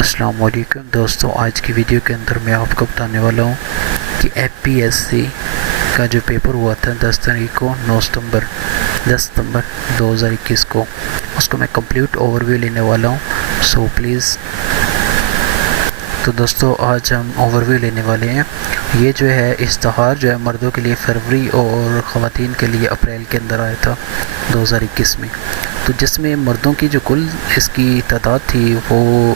السلام علیکم دوستوں، آج کی ویڈیو کے اندر میں آپ کو بتانے والا ہوں کہ APSC کا جو پیپر ہوا تھا 10 تاریخ کو 10 ستمبر 2021 کو، اس کو میں کمپلیٹ اوور ویو لینے والا ہوں. سو پلیز، تو دوستوں آج ہم اوور ویو لینے والے ہیں. یہ جو ہے اشتہار جو ہے مردوں کے لیے فروری اور خواتین کے لیے اپریل کے اندر آیا تھا 2021 میں. تو جس میں مردوں کی جو کل اس کی تعداد تھی وہ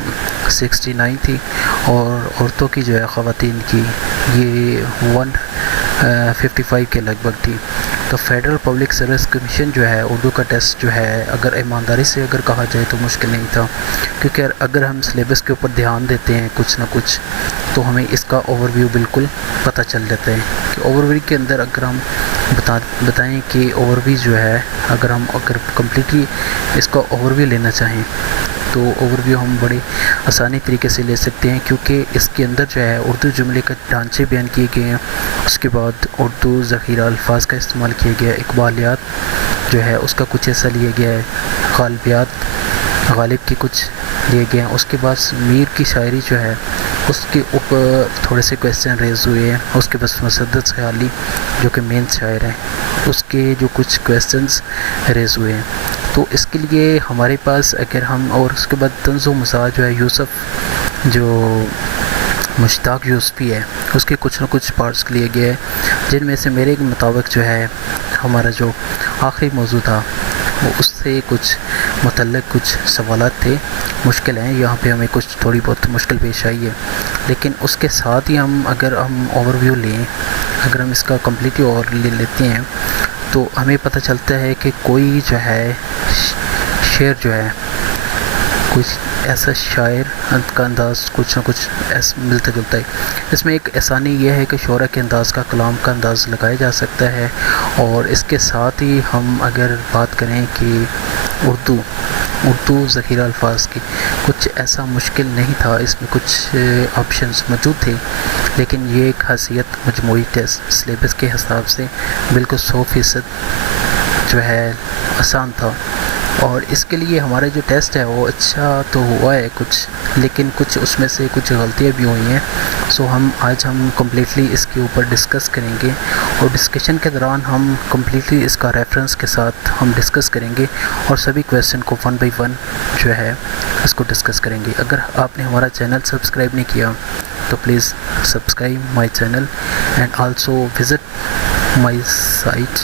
69 تھی، اور عورتوں کی جو ہے خواتین کی یہ 155 کے لگ بھگ تھی. تو فیڈرل پبلک سروس کمیشن جو ہے اردو کا ٹیسٹ جو ہے اگر ایمانداری سے اگر کہا جائے تو مشکل نہیں تھا، کیونکہ اگر ہم سلیبس کے اوپر دھیان دیتے ہیں کچھ نہ کچھ تو ہمیں اس کا اوور ویو بالکل پتہ چل جاتا ہے. کہ اوور ویو کے اندر اگر ہم بتائیں کہ اوور ویو جو ہے اگر کمپلیٹلی اس کا اوور ویو لینا چاہیں تو اوور ویو ہم بڑے آسانی طریقے سے لے سکتے ہیں، کیونکہ اس کے اندر جو ہے اردو جملے کا ڈھانچے بیان کیے گئے ہیں. اس کے بعد اردو ذخیرہ الفاظ کا استعمال کیا گیا ہے، اقبالیات جو ہے اس کا کچھ حصہ لیا گیا ہے، غالب کی کچھ لیے گئے ہیں. اس کے بعد میر کی شاعری جو ہے اس کے اوپر تھوڑے سے کویسچن ریز ہوئے ہیں. اس کے بعد مسدد خیالی جو کہ مین شاعر ہیں، اس کے جو کچھ کویسچنز ریز ہوئے ہیں. تو اس کے لیے ہمارے پاس اگر ہم، اور اس کے بعد طنز و مزاح جو ہے یوسف جو مشتاق یوسفی ہے اس کے کچھ نہ کچھ پارٹس لیے گئے ہیں، جن میں سے میرے مطابق جو ہے ہمارا جو آخری موضوع تھا وہ اس سے کچھ متعلق کچھ سوالات تھے، مشکل ہیں. یہاں پہ ہمیں کچھ تھوڑی بہت مشکل پیش آئی ہے، لیکن اس کے ساتھ ہی اگر ہم اوور ویو لیں، اگر ہم اس کا کمپلیٹلی اوور لے لیتے ہیں تو ہمیں پتہ چلتا ہے کہ کوئی جو ہے شعر جو ہے کچھ ایسا شاعر کا انداز کچھ نہ کچھ ایسا ملتا جلتا ہے. اس میں ایک آسانی یہ ہے کہ شعرا کے انداز کا، کلام کا انداز لگایا جا سکتا ہے. اور اس کے ساتھ ہی ہم اگر بات کریں کہ اردو ذخیرہ الفاظ کی کچھ ایسا مشکل نہیں تھا، اس میں کچھ آپشنز موجود تھے، لیکن یہ ایک حیثیت مجموعی ٹیسٹ سلیبس کے حساب سے بالکل 100% جو ہے آسان تھا. اور اس کے لیے ہمارا جو ٹیسٹ ہے وہ اچھا تو ہوا ہے کچھ، لیکن کچھ اس میں سے کچھ غلطیاں بھی ہوئی ہیں. سو آج ہم کمپلیٹلی اس کے اوپر ڈسکس کریں گے، اور ڈسکشن کے دوران ہم کمپلیٹلی اس کا ریفرنس کے ساتھ ہم ڈسکس کریں گے، اور سبھی کویسچن کو 1 بائی 1 جو ہے اس کو ڈسکس کریں گے. اگر آپ نے ہمارا چینل سبسکرائب نہیں کیا تو please subscribe my channel and also visit my site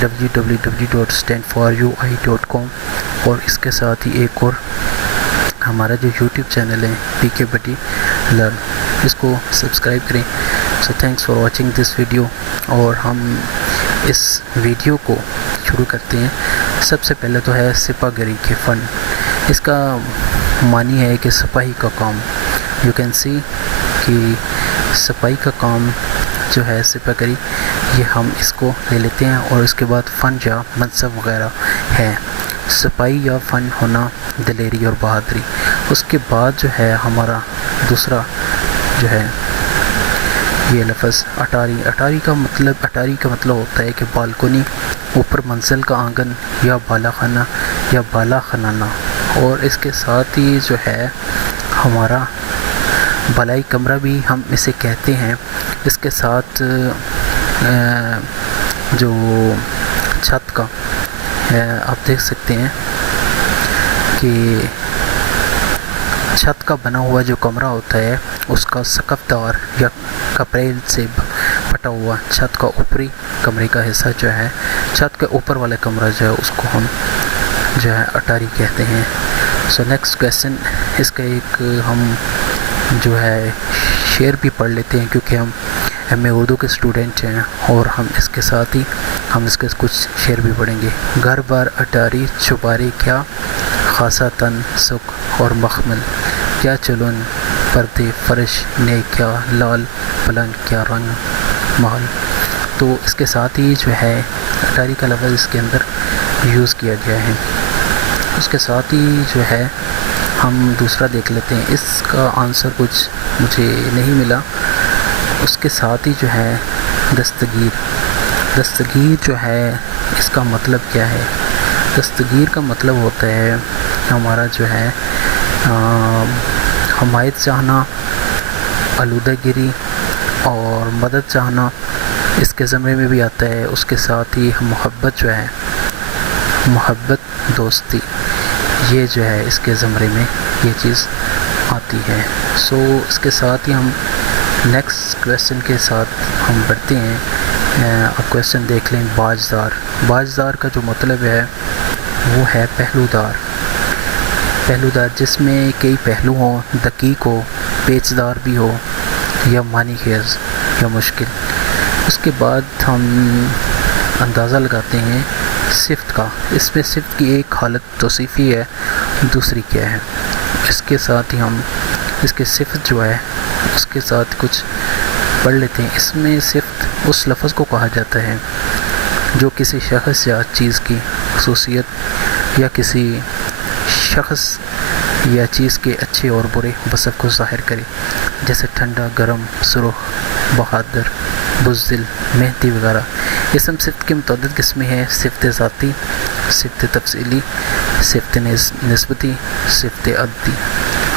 www.standforui.com. اور اس کے ساتھ ہی ایک اور ہمارا جو یوٹیوب چینل ہے PK بٹی لرن، اس کو سبسکرائب کریں. So thanks for watching this video. اور ہم اس ویڈیو کو شروع کرتے ہیں. سب سے پہلے تو ہے سپاہ گری کے فن. اس کا معنی ہے کہ سپاہی کا کام. یو کین سی کہ سپاہی کا کام جو ہے سپاہ گری، یہ ہم اس کو لے لیتے ہیں. اور اس کے بعد فن یا منصب وغیرہ ہے. سپاہی یا فن ہونا دلیری اور بہادری. اس کے بعد جو ہے ہمارا دوسرا جو ہے یہ لفظ اٹاری کا مطلب ہوتا ہے کہ بالکنی، اوپر منزل کا آنگن، یا بالا خانہ یا بالا خانانہ. اور اس کے ساتھ ہی جو ہے ہمارا بالائی کمرہ بھی ہم اسے کہتے ہیں. اس کے ساتھ جو چھت کا آپ دیکھ سکتے ہیں کہ چھت کا بنا ہوا جو کمرہ ہوتا ہے اس کا سقف دار یا کپریل سے پھٹا ہوا چھت کا اوپری کمرے کا حصہ جو ہے، چھت کے اوپر والا کمرہ جو ہے اس کو ہم جو ہے اٹاری کہتے ہیں. سو نیکسٹ کویسچن، اس کا ایک ہم جو ہے شعر بھی پڑھ لیتے ہیں، کیونکہ ہم ایم اے اردو کے اسٹوڈنٹ ہیں، اور ہم اس کے ساتھ ہی ہم اس کے کچھ شعر بھی پڑھیں گے. گھر بار اٹاری چھپارے کیا، خاصا تن سکھ اور مخمل، کیا چلن پردے فرش نے، کیا لال پلنگ کیا رنگ محل. تو اس کے ساتھ ہی جو ہے اٹاری کا لفظ اس کے اندر یوز کیا گیا ہے. اس کے ساتھ ہی جو ہے ہم دوسرا دیکھ لیتے ہیں. اس کا آنسر کچھ مجھے نہیں ملا. اس کے ساتھ ہی جو ہے دستگیر جو ہے اس کا مطلب کیا ہے؟ دستگیر کا مطلب ہوتا ہے ہمارا جو ہے حمایت چاہنا، آلودہ گری اور مدد چاہنا اس کے زمرے میں بھی آتا ہے. اس کے ساتھ ہی محبت جو ہے، محبت دوستی، یہ جو ہے اس کے زمرے میں یہ چیز آتی ہے. سو اس کے ساتھ ہی ہم نیکسٹ کویسچن کے ساتھ ہم بڑھتے ہیں. اب کویسچن دیکھ لیں. باجدار. باجدار کا جو مطلب ہے وہ ہے پہلودار. پہلودار جس میں کئی پہلو ہوں، دقیق ہو، پیچدار بھی ہو، یا معنی خیز یا مشکل. اس کے بعد ہم اندازہ لگاتے ہیں صفت کا. اس میں صفت کی ایک حالت توصیفی ہے، دوسری کیا ہے. اس کے ساتھ ہی ہم اس کے صفت جو ہے اس کے ساتھ کچھ پڑھ لیتے ہیں. اس میں صفت اس لفظ کو کہا جاتا ہے جو کسی شخص یا چیز کی خصوصیت یا کسی شخص یا چیز کے اچھے اور برے وصف کو ظاہر کرے، جیسے ٹھنڈا، گرم، سرخ، بہادر، بزدل، محنتی وغیرہ. اسم صفت کی متعدد قسمیں ہیں: صفت ذاتی، صفت تفصیلی، صفت نسبتی، صفت عددی،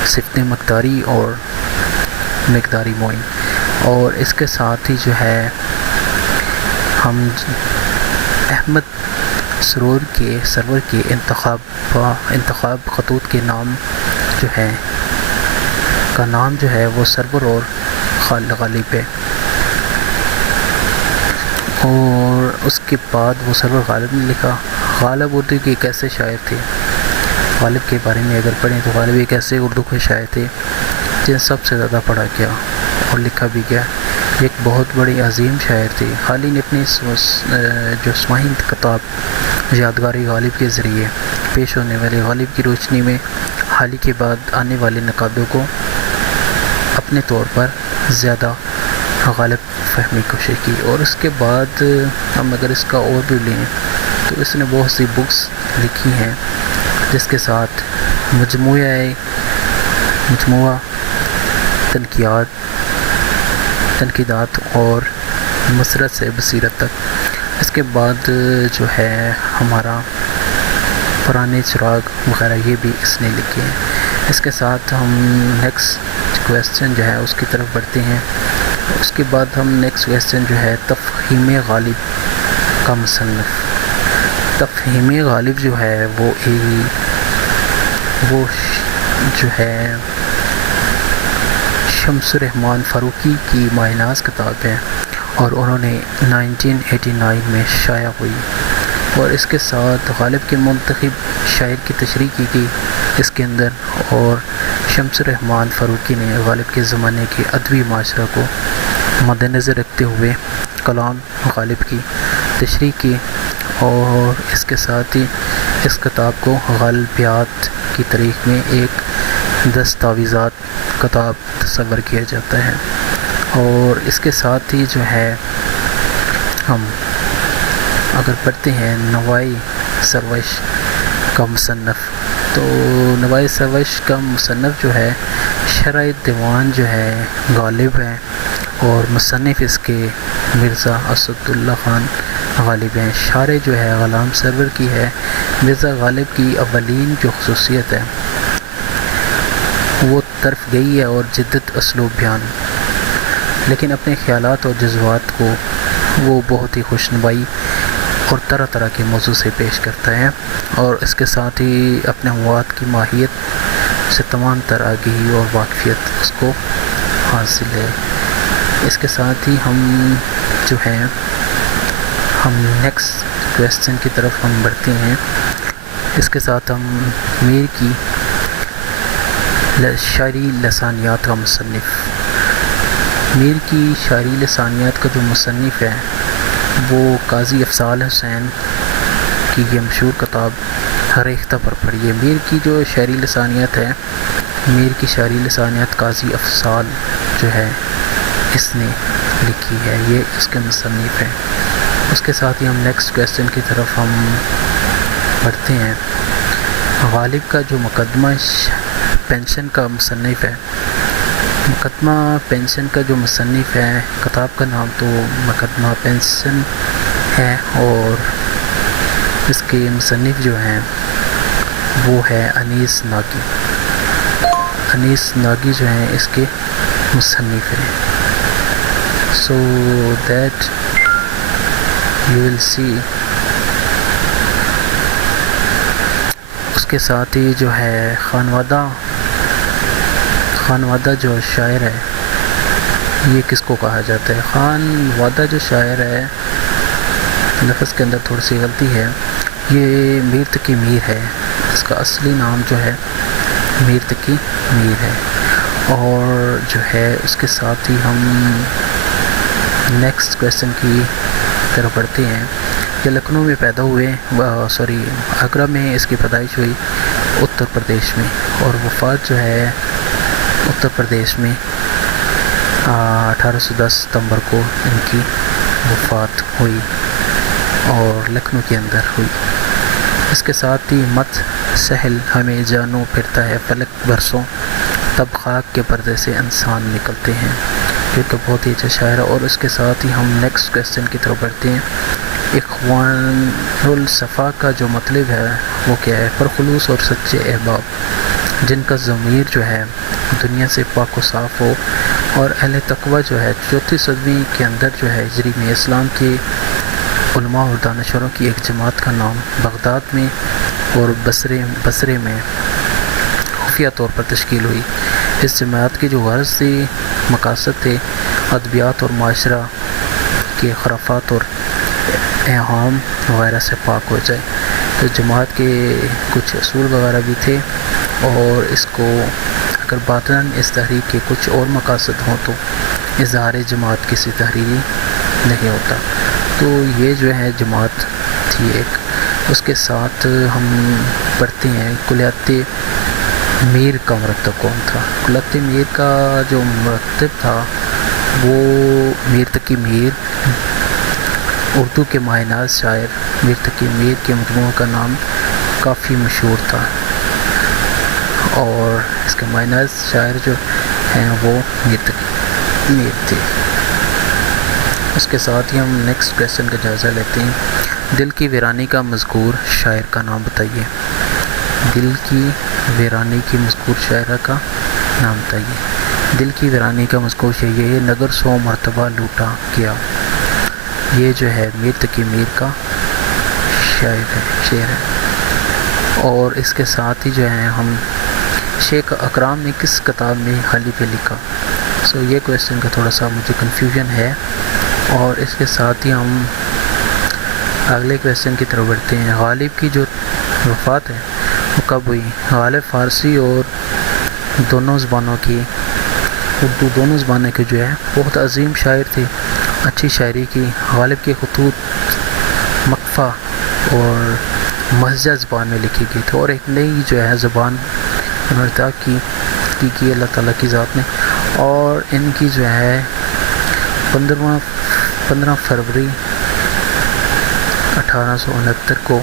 صفت مقداری اور مقداری معین. اور اس کے ساتھ ہی جو ہے ہم احمد سرور کے انتخاب خطوط کے نام جو ہے کا نام جو ہے وہ سرور اور غالب ہے. اور اس کے بعد وہ سرور غالب نے لکھا. غالب اردو کے ایک ایسے شاعر تھے، غالب کے بارے میں اگر پڑھیں تو غالب ایک ایسے اردو کے شاعر تھے جن سب سے زیادہ پڑھا گیا اور لکھا بھی گیا. ایک بہت بڑی عظیم شاعر تھے. حال ہی نے اپنی جو اسماعی کتاب یادگاری غالب کے ذریعے پیش ہونے والے غالب کی روشنی میں حال ہی کے بعد آنے والے نقادوں کو اپنے طور پر زیادہ غالب فہمی کوشش کی. اور اس کے بعد ہم اگر اس کا اور بھی لیں تو اس نے بہت سی بکس لکھی ہیں جس کے ساتھ مجموعہ تنقیدات اور مسرت سے بصیرت تک. اس کے بعد جو ہے ہمارا پرانے چراغ وغیرہ یہ بھی اس نے لکھے ہیں. اس کے ساتھ ہم نیکسٹ کویسچن جو ہے اس کی طرف بڑھتے ہیں. اس کے بعد ہم نیکسٹ کویسچن جو ہے تفہیم غالب کا مصنف. تفہیم غالب جو ہے وہ جو ہے شمس الرحمن فاروقی کی ماہ ناز کتاب ہے اور انہوں نے 1989 میں شائع ہوئی. اور اس کے ساتھ غالب کے منتخب شاعر کی تشریح کی گئی اس کے اندر. اور شمس الرحمن فاروقی نے غالب کے زمانے کے ادبی معاشرہ کو مد نظر رکھتے ہوئے کلام غالب کی تشریح کی. اور اس کے ساتھ ہی اس کتاب کو غالبیات کی تاریخ میں ایک دستاویزات کتاب تصور کیا جاتا ہے. اور اس کے ساتھ ہی جو ہے ہم اگر پڑھتے ہیں نوائی سروش کا مصنف، تو نوائی سروش کا مصنف جو ہے شرح دیوان جو ہے غالب ہے اور مصنف اس کے مرزا اسد اللہ خان غالب ہیں. شارح جو ہے غلام سرور کی ہے. مرزا غالب کی اولین جو خصوصیت ہے وہ طرف گئی ہے اور جدت اسلوب بیان، لیکن اپنے خیالات اور جذبات کو وہ بہت ہی خوشنوائی اور طرح طرح کے موضوع سے پیش کرتا ہے. اور اس کے ساتھ ہی اپنے مواد کی ماہیت سے تمام تر آگہی اور واقفیت اس کو حاصل ہے. اس کے ساتھ ہی ہم جو ہیں ہم نیکسٹ کویسچن کی طرف ہم بڑھتے ہیں. اس کے ساتھ ہم میر کی شاعری لسانیات کا مصنف. میر کی شاعری لسانیات کا جو مصنف ہے وہ قاضی افضال حسین کی یہ مشہور کتاب ریختہ پر پڑھی ہے. میر کی جو شاعری لسانیات ہے، میر کی شاعری لسانیات قاضی افضال جو ہے اس نے لکھی ہے، یہ اس کے مصنف ہیں. اس کے ساتھ ہی ہم نیکسٹ کویسچن کی طرف ہم بڑھتے ہیں. غالب کا جو مقدمہ پینشن کا مصنف ہے، مقدمہ پینشن کا جو مصنف ہے، کتاب کا نام تو مقدمہ پینشن ہے اور اس کے مصنف جو ہیں وہ ہے انیس ناگی. انیس ناگی جو ہیں اس کے مصنف ہیں. سو دیٹ یو ول سی. اس کے ساتھ ہی جو ہے خانوادہ جو شاعر ہے یہ کس کو کہا جاتا ہے؟ خانوادہ جو شاعر ہے، لفظ کے اندر تھوڑی سی غلطی ہے، یہ میر تقی میر ہے. اس کا اصلی نام جو ہے میر تقی میر ہے. اور جو ہے اس کے ساتھ ہی ہم نیکسٹ کویسچن کی طرف بڑھتے ہیں. یہ لکھنؤ میں پیدا ہوئے، آگرہ میں اس کی پیدائش ہوئی اتر پردیش میں، اور وفات جو ہے اتر پردیش میں 1810 ستمبر کو ان کی وفات ہوئی اور لکھنؤ کے اندر ہوئی. اس کے ساتھ ہی مت سہل ہمیں جانو پھرتا ہے فلک برسوں، تب خاک کے پردے سے انسان نکلتے ہیں، جو کہ بہت ہی اچھا شاعر ہے. اور اس کے ساتھ ہی ہم نیکسٹ کویسچن کی طرف بڑھتے ہیں. اخوان الصفا کا جو مطلب ہے وہ کیا ہے؟ پرخلوص اور سچے احباب، جن کا ضمیر جو ہے دنیا سے پاک و صاف ہو. اور اہل تقوی جو ہے 4 صدی کے اندر جو ہے ہجری میں اسلام کے علماء اور دانشوروں کی ایک جماعت کا نام بغداد میں اور بصرے میں خفیہ طور پر تشکیل ہوئی. اس جماعت کی جو غرض تھی، مقاصد تھے، ادبیات اور معاشرہ کے خرافات اور اوہام وغیرہ سے پاک ہو جائے. تو جماعت کے کچھ اصول وغیرہ بھی تھے، اور اس کو اگر باطناً اس تحریک کے کچھ اور مقاصد ہوں تو اظہار جماعت کسی تحریری نہیں ہوتا. تو یہ جو ہے جماعت تھی ایک. اس کے ساتھ ہم پڑھتے ہیں کلیات میر کا مرتب کون تھا. کلیات میر کا جو مرتب تھا وہ میر تقی میر، اردو کے ماہ ناز شاعر میر تقی میر کے مجموعہ کا نام کافی مشہور تھا، اور اس کے ماہ ناز شاعر جو ہیں وہ میر تقی میر تھے. اس کے ساتھ ہی ہم نیکسٹ کویسچن کا جائزہ لیتے ہیں. دل کی ویرانی کا مذکور شاعر کا نام بتائیے. دل کی ویرانی کی مذکور شاعرہ کا نام بتائیے. دل کی ویرانی کا مذکور شاعر یہ نگر 100 مرتبہ لوٹا گیا، یہ جو ہے میر تقی میر کا شعر ہے. اور اس کے ساتھ ہی جو ہے ہم شیخ اکرام نے کس کتاب میں حالی پہ لکھا. سو یہ کویسچن کا تھوڑا سا مجھے کنفیوژن ہے. اور اس کے ساتھ ہی ہم اگلے کویسچن کی طرف بڑھتے ہیں. غالب کی جو وفات ہے وہ کب ہوئی؟ غالب فارسی اور دونوں زبانوں کی، اردو دونوں زبانوں کے جو ہے بہت عظیم شاعر تھے، اچھی شاعری کی. غالب کے خطوط مقفع اور مہجہ زبان میں لکھی گئی تھی، اور ایک نئی جو ہے زبان انہوں نے کی اللہ تعالیٰ کی ذات نے. اور ان کی جو ہے 15 فروری 1869 کو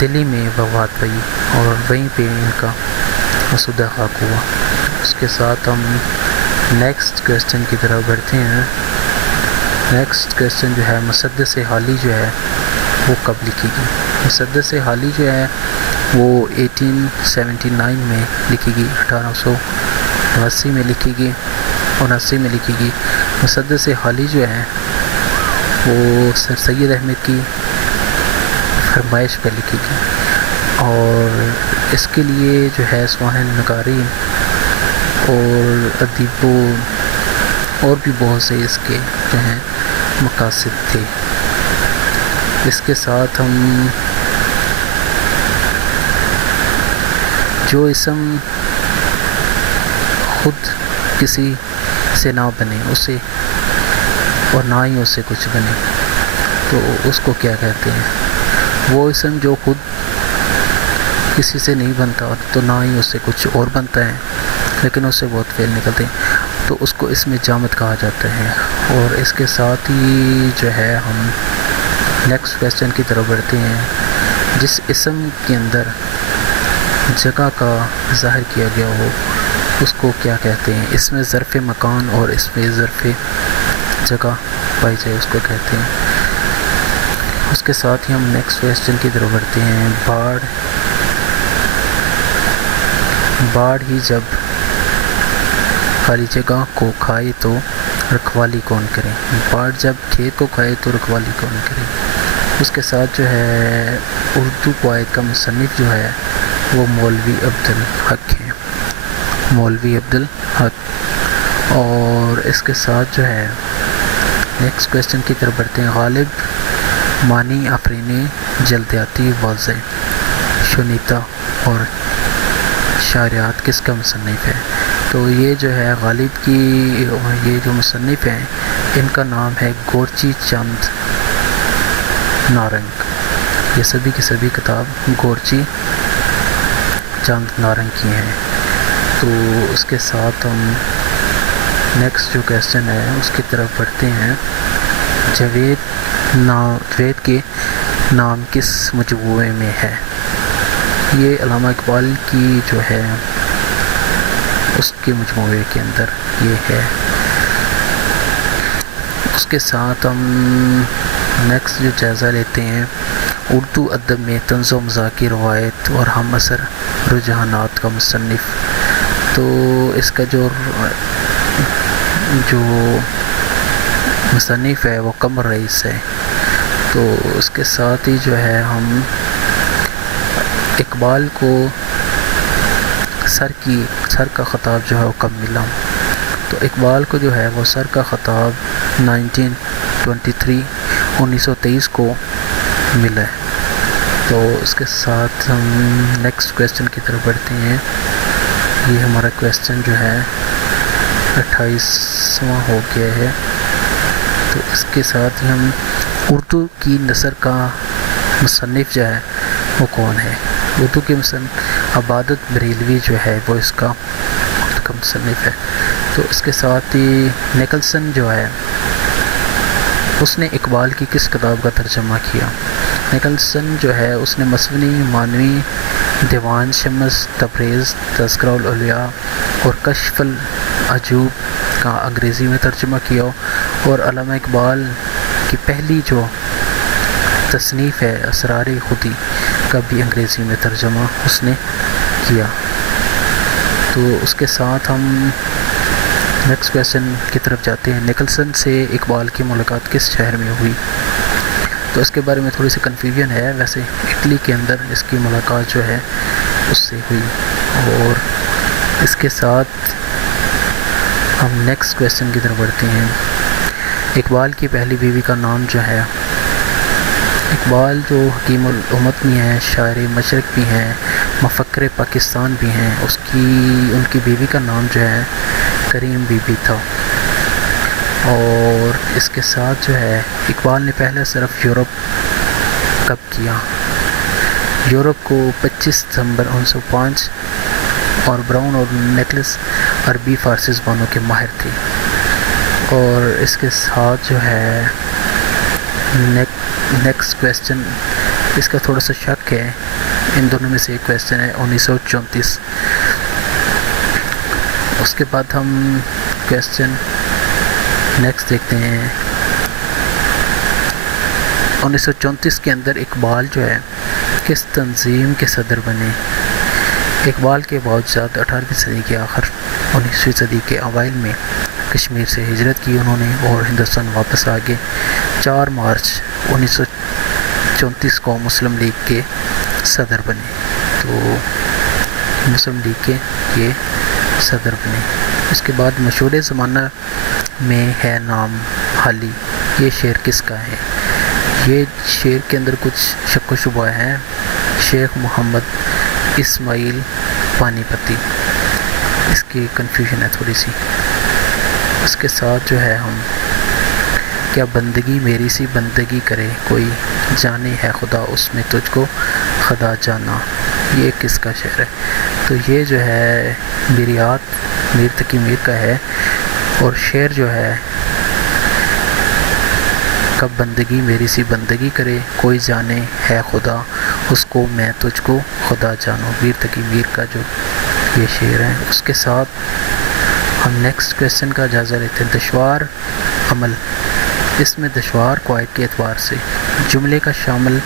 دلی میں وفات ہوئی، اور وہیں پہ ان کا مسودہ خاک ہوا. اس کے ساتھ ہم نیکسٹ کویسچن کی طرف بڑھتے ہیں. نیکسٹ کویسچن جو ہے مسدس حالی جو ہے وہ کب لکھی گئی؟ مسدس حالی جو ہے وہ 1879 میں لکھی گئی، 1889 میں لکھی گئی، 79 میں لکھی گئی. مسدس حالی جو ہے وہ سر سید احمد کی فرمائش پر لکھی گئی، اور اس کے لیے جو ہے سوانح نگاری اور ادیبوں اور بھی بہت سے اس کے جو ہیں مقاصد تھے. اس کے ساتھ ہم جو اسم خود کسی سے نہ بنے اسے، اور نہ ہی اس سے کچھ بنے، تو اس کو کیا کہتے ہیں؟ وہ اسم جو خود کسی سے نہیں بنتا تو نہ ہی اس سے کچھ اور بنتا ہے، لیکن اس سے بہت فعل نکلتے ہیں، تو اس کو اسم جامد کہا جاتا ہے. اور اس کے ساتھ ہی جو ہے ہم نیکسٹ کویسچن کی طرف بڑھتے ہیں. جس اسم کے اندر جگہ کا ظاہر کیا گیا ہو اس کو کیا کہتے ہیں؟ اس میں ظرف مکان اور اس میں ظرف جگہ پائی جائے اس کو کہتے ہیں. اس کے ساتھ ہی ہم نیکسٹ کویسچن کی طرف بڑھتے ہیں. باڑھ ہی جب خالی جگہ کو کھائے تو رکھوالی کون کرے، باڑ جب کھیت کو کھائے تو رکھوالی کون کرے۔ اس کے ساتھ جو ہے اردو قواعد کا مصنف جو ہے وہ مولوی عبدالحق ہیں، مولوی عبدالحق۔ اور اس کے ساتھ جو ہے نیکسٹ کویسچن کی طرف بڑھتے ہیں۔ غالب مانی آفرینی جلدیاتی واضح شنیتا اور شعریات کس کا مصنف ہے؟ تو یہ جو ہے غالب کی یہ جو مصنف ہیں ان کا نام ہے گورچی چند نارنگ۔ یہ سبھی کی سبھی کتاب گورچی چند نارنگ کی ہیں۔ تو اس کے ساتھ ہم نیکسٹ جو کویسچن ہے اس کی طرف بڑھتے ہیں۔ جاوید کے نام کس مجموعے میں ہے؟ یہ علامہ اقبال کی جو ہے اس کے مجموعے کے اندر یہ ہے۔ اس کے ساتھ ہم نیکسٹ جو جائزہ لیتے ہیں اردو ادب میں طنز و مزاح کی روایت اور ہم اثر رجحانات کا مصنف۔ تو اس کا جو مصنف ہے وہ قمر رئیس ہے۔ تو اس کے ساتھ ہی جو ہے ہم اقبال کو سر کا خطاب جو ہے وہ کب ملا؟ تو اقبال کو جو ہے وہ سر کا خطاب 1923 کو ملا ہے۔ تو اس کے ساتھ ہم نیکسٹ کویسچن کی طرف بڑھتے ہیں۔ یہ ہمارا کویسچن جو ہے 28واں ہو گیا ہے۔ تو اس کے ساتھ ہی ہم اردو کی نثر کا مصنف جو ہے وہ کون ہے؟ اردو کی مصنف عبادت بریلوی جو ہے وہ اس کا مصنف ہے۔ تو اس کے ساتھ ہی نکلسن جو ہے اس نے اقبال کی کس کتاب کا ترجمہ کیا؟ نکلسن جو ہے اس نے مثنوی، مانوی، دیوان شمس، تبریز، تذکرہ الاولیاء اور کشف العجوب کا انگریزی میں ترجمہ کیا، اور علامہ اقبال کی پہلی جو تصنیف ہے اسرار خودی کا بھی انگریزی میں ترجمہ اس نے کیا۔ تو اس کے ساتھ ہم نیکسٹ کویسچن کی طرف جاتے ہیں۔ نکلسن سے اقبال کی ملاقات کس شہر میں ہوئی؟ تو اس کے بارے میں تھوڑی سی کنفیوژن ہے، ویسے اٹلی کے اندر اس کی ملاقات جو ہے اس سے ہوئی۔ اور اس کے ساتھ ہم نیکسٹ کویسچن کی طرف بڑھتے ہیں۔ اقبال کی پہلی بیوی کا نام جو ہے، اقبال جو حکیم الامت بھی ہیں، شاعر مشرق بھی ہیں، مفکر پاکستان بھی ہیں، ان کی بیوی کا نام جو ہے کریم بی بی تھا۔ اور اس کے ساتھ جو ہے اقبال نے پہلا سفر یورپ کب کیا؟ یورپ کو 25 دسمبر 1905۔ اور براؤن اور نکلس عربی فارسی زبانوں کے ماہر تھے۔ اور اس کے ساتھ جو ہے نیکسٹ کویسچن، اس کا تھوڑا سا شک ہے، ان دونوں میں سے ایک کویسچن ہے 1934۔ اس کے بعد ہم کویسچن نیکسٹ دیکھتے ہیں۔ 1934 کے اندر اقبال جو ہے کس تنظیم کے صدر بنے؟ اقبال کے باوجود 18ویں صدی کے آخر 19ویں صدی کے اوائل میں کشمیر سے ہجرت کی انہوں نے اور ہندوستان واپس آ گئے۔ 4 مارچ 1934 کو مسلم لیگ کے صدر بنے۔ تو مسلم لیگ کے یہ صدر بنے۔ اس کے بعد مشہور زمانہ میں ہے نام حالی، یہ شعر کس کا ہے؟ یہ شعر کے اندر کچھ شک و شبہ ہے۔ شیخ محمد اسماعیل پانی پتی، اس کی کنفیوژن ہے تھوڑی سی۔ اس کے ساتھ جو ہے ہم کیا بندگی میری سی بندگی کرے کوئی، جانے ہے خدا اس میں تجھ کو خدا جانا، یہ کس کا شعر ہے؟ تو یہ جو ہے میریات میر تقی میر کا ہے، اور شعر جو ہے کب بندگی میری سی بندگی کرے کوئی جانے ہے خدا اس کو میں تجھ کو خدا جانو، میر تقی میر کا جو یہ شعر ہے۔ اس کے ساتھ ہم نیکسٹ کویسچن کا جائزہ لیتے ہیں۔ دشوار عمل، اس میں دشوار قواعد کے اعتبار سے جملے کا شامل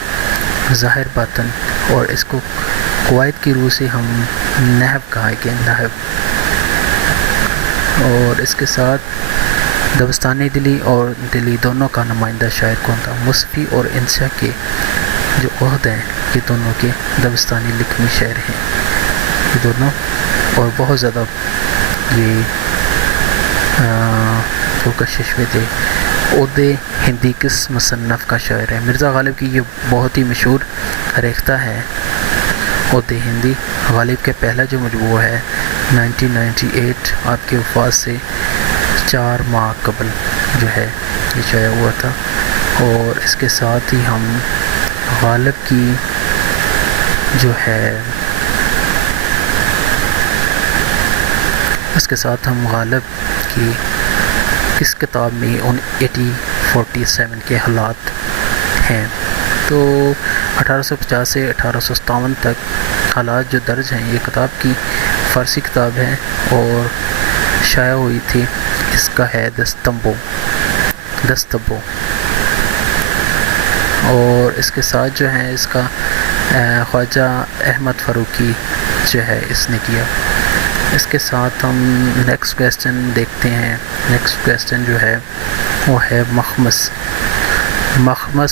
ظاہر باطن، اور اس کو قواعد کی روح سے ہم نحو کہا ہے کہ نحو اور اس کے ساتھ دبستانی دلی اور دلی دونوں کا نمائندہ شاعر کون تھا؟ مصفی اور انشا کے جو عہد ہیں یہ دونوں کے دبستانی لکھنوی شاعر ہیں یہ دونوں، اور بہت زیادہ یہ کشش میں تھے۔ عہدے ہندی کس مصنف کا شاعر ہے؟ مرزا غالب کی یہ بہت ہی مشہور ریختہ ہے عہدے ہندی۔ غالب کے پہلا جو مجموعہ ہے 1998 آپ کی وفات سے 4 ماہ قبل جو ہے یہ شائع ہوا تھا۔ اور اس کے ساتھ ہی ہم غالب کی جو ہے اس کے ساتھ ہم غالب کی کس کتاب میں 1847 کے حالات ہیں؟ تو 1850 سے 1857 تک حالات جو درج ہیں، یہ کتاب کی فارسی کتاب ہے اور شائع ہوئی تھی۔ اس کا ہے دستمبو، اور اس کے ساتھ جو ہے اس کا خواجہ احمد فاروقی جو ہے اس نے کیا۔ اس کے ساتھ ہم نیکسٹ کویسچن دیکھتے ہیں۔ نیکسٹ کویسچن جو ہے وہ ہے مخمس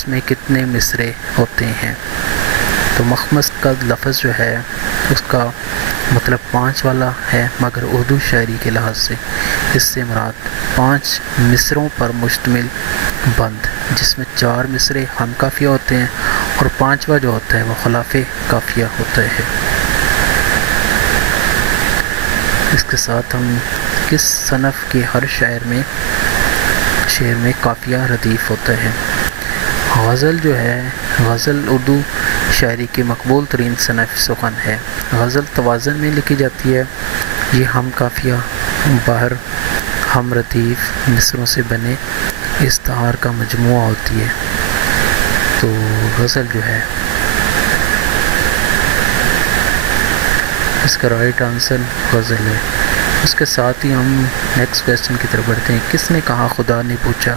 میں کتنے مصرے ہوتے ہیں؟ تو مخمس کا لفظ جو ہے اس کا مطلب 5 والا ہے، مگر اردو شاعری کے لحاظ سے اس سے مراد 5 مصروں پر مشتمل بند، جس میں 4 مصرے ہم قافیہ ہوتے ہیں اور 5واں جو ہوتا ہے وہ خلاف قافیہ ہوتا ہے۔ اس کے ساتھ ہم کس صنف کے ہر شعر میں قافیہ ردیف ہوتا ہے؟ غزل جو ہے، غزل اردو شاعری کی مقبول ترین صنف سخن ہے۔ غزل توازن میں لکھی جاتی ہے، یہ ہم قافیہ، باہر ہم ردیف مصروں سے بنے استعار کا مجموعہ ہوتی ہے۔ تو غزل جو ہے اس کا رائٹ آنسر غزل ہے۔ اس کے ساتھ ہی ہم نیکسٹ کویسچن کی طرف بڑھتے ہیں۔ کس نے کہا خدا نے پوچھا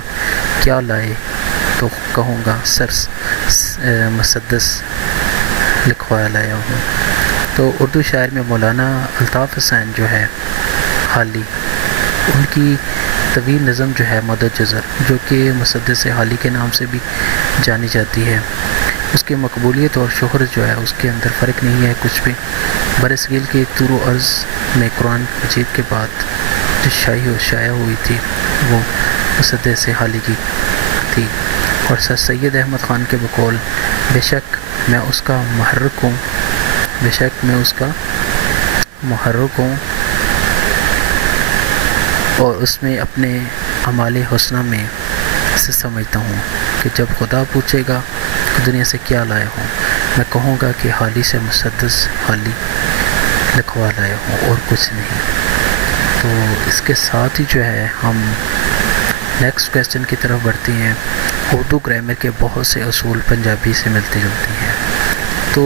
کیا لائے تو کہوں گا سر مسدس لکھوایا لایا ہوں؟ تو اردو شاعر میں مولانا الطاف حسین جو ہے حالی، ان کی طویل نظم جو ہے مدد جزر، جو کہ مسدس حالی کے نام سے بھی جانی جاتی ہے، اس کی مقبولیت اور شہرت جو ہے اس کے اندر فرق نہیں ہے کچھ بھی۔ برصغیر کی طور و عرض میں قرآن مجید کے بعد جو شائع ہوئی تھی وہ مسدس حالی کی تھی، اور سر سید احمد خان کے بقول بے شک میں اس کا محرک ہوں اور اس میں اپنے اعمال حسنہ میں سے سمجھتا ہوں کہ جب خدا پوچھے گا کہ دنیا سے کیا لائے ہوں، میں کہوں گا کہ حالی سے مسدس حالی لکھوا لائے ہوں اور کچھ نہیں۔ تو اس کے ساتھ ہی جو ہے ہم نیکسٹ کویسچن کی طرف بڑھتے ہیں۔ اردو گرامر کے بہت سے اصول پنجابی سے ملتے جلتے ہیں، تو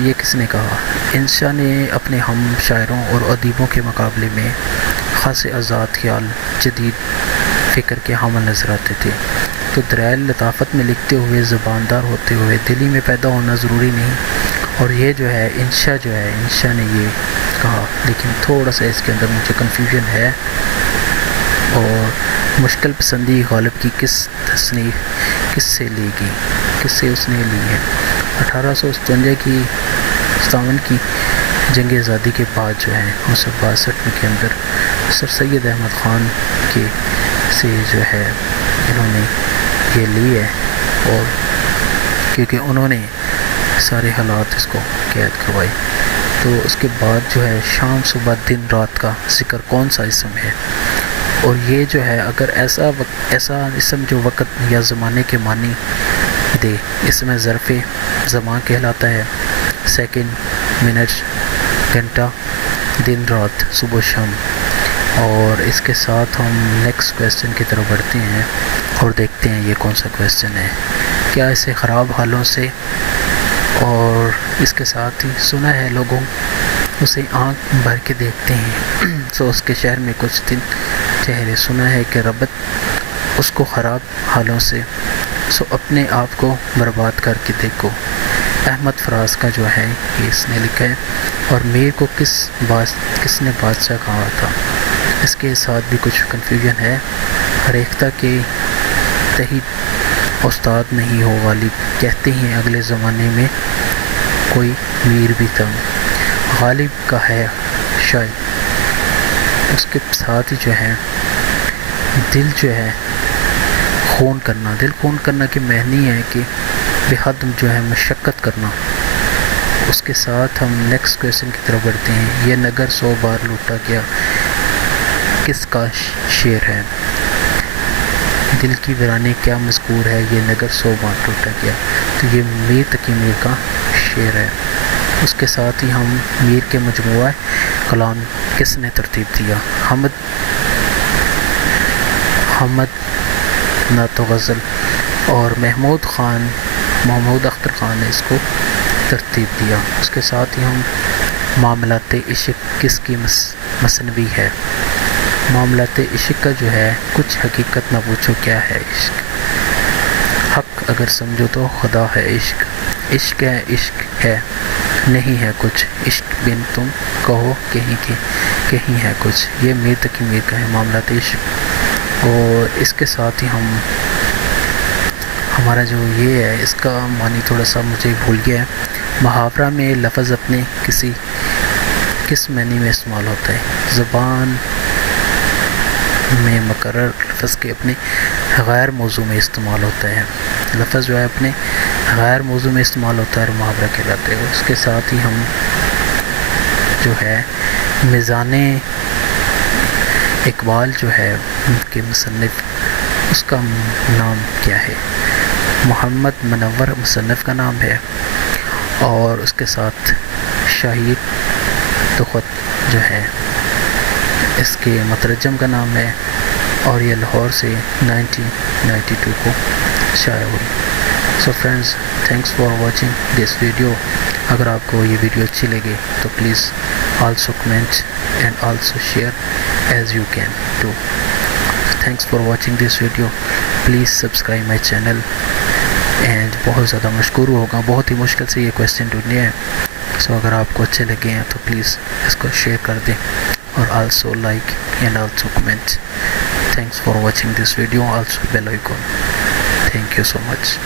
یہ کس نے کہا؟ انشا نے اپنے ہم شاعروں اور ادیبوں کے مقابلے میں خاص آزاد خیال، جدید فکر کے حامل نظر آتے تھے۔ تو دریائے لطافت میں لکھتے ہوئے زباندار ہوتے ہوئے دلی میں پیدا ہونا ضروری نہیں، اور یہ جو ہے انشا نے یہ کہا، لیکن تھوڑا سا اس کے اندر مجھے کنفیوژن ہے۔ اور مشکل پسندی غالب کی کس تصنیف کس سے اس نے لی ہے؟ 1857 کی جنگ آزادی کے بعد جو ہے 1962 کے اندر سر سید احمد خان کے سے جو ہے انہوں نے یہ لی ہے، اور کیونکہ انہوں نے سارے حالات اس کو قید کروائی۔ تو اس کے بعد جو ہے شام صبح دن رات کا ذکر کون سا اسم ہے؟ اور یہ جو ہے اگر ایسا اسم جو وقت یا زمانے کے معنی دے، اس میں ظرف زمان کہلاتا ہے، سیکنڈ، منٹ، گھنٹہ، دن رات، صبح شام۔ اور اس کے ساتھ ہم نیکسٹ کویسچن کی طرف بڑھتے ہیں اور دیکھتے ہیں یہ کون سا کویسچن ہے۔ کیا اسے خراب حالوں سے، اور اس کے ساتھ ہی سنا ہے لوگوں اسے آنکھ بھر کے دیکھتے ہیں، سو اس کے شہر میں کچھ دن چہرے، سنا ہے کہ ربط اس کو خراب حالوں سے، سو اپنے آپ کو برباد کر کے دیکھو۔ احمد فراز کا جو ہے یہ اس نے لکھا ہے۔ اور میر کو کس نے بادشاہ کہا تھا؟ اس کے ساتھ بھی کچھ کنفیوژن ہے. ریختہ کے تحت استاد نہیں ہو غالب، کہتے ہیں اگلے زمانے میں کوئی میر بھی تھا. غالب کا ہے شاید. اس کے ساتھ ہی جو ہے دل جو ہے خون کرنا. دل خون کرنا کی معنی ہے کہ بے حد جو ہے مشقت کرنا. اس کے ساتھ ہم نیکسٹ کویشچن کی طرف بڑھتے ہیں. یہ نگر 100 بار لوٹا گیا کس کا شعر ہے؟ دل کی ویرانی کیا مذکور ہے؟ یہ نگر 100 بار لوٹا گیا. تو یہ میر تقی میر کا شعر ہے. اس کے ساتھ ہی ہم میر کے مجموعہ کلام کس نے ترتیب دیا؟ حمد نعت و غزل اور محمود اختر خان نے اس کو ترتیب دیا. اس کے ساتھ ہی ہم معاملات عشق کس کی مثنوی ہے؟ معاملات عشق کا جو ہے کچھ حقیقت نہ پوچھو کیا ہے عشق، حق اگر سمجھو تو خدا ہے عشق، عشق ہے نہیں ہے کچھ، عشق بن تم کہو کہیں ہے کچھ. یہ میر تقی میر کا ہے معاملات عشق. اور اس کے ساتھ ہی ہمارا جو یہ ہے اس کا معنی تھوڑا سا مجھے بھول گیا ہے. محاورہ میں لفظ اپنے کس معنی میں استعمال ہوتا ہے؟ زبان میں مقرر لفظ کے اپنے غیر موضوع میں استعمال ہوتا ہے. لفظ جو ہے اپنے غیر موضوع میں استعمال ہوتا ہے اور محاورہ کہلاتے ہیں. اس کے ساتھ ہی ہم جو ہے میزان اقبال جو ہے کے مصنف اس کا نام کیا ہے؟ محمد منور مصنف کا نام ہے. اور اس کے ساتھ شاہد تخت جو ہے اس کے مترجم کا نام ہے. اور یہ لاہور سے 1992 کو شائع ہوئی. So friends, thanks for watching this video. اگر آپ کو یہ ویڈیو اچھی لگے تو please also comment and also share as you can do. Thanks for watching this video. Please subscribe my channel. And بہت زیادہ مشکور ہوگا، بہت ہی مشکل سے یہ کویسچن ڈھونڈے ہیں. سو اگر آپ کو اچھے لگے ہیں تو پلیز اس کو شیئر کر دیں اور also like and also comment. Thanks for watching this video. Also bell icon. Thank you so much.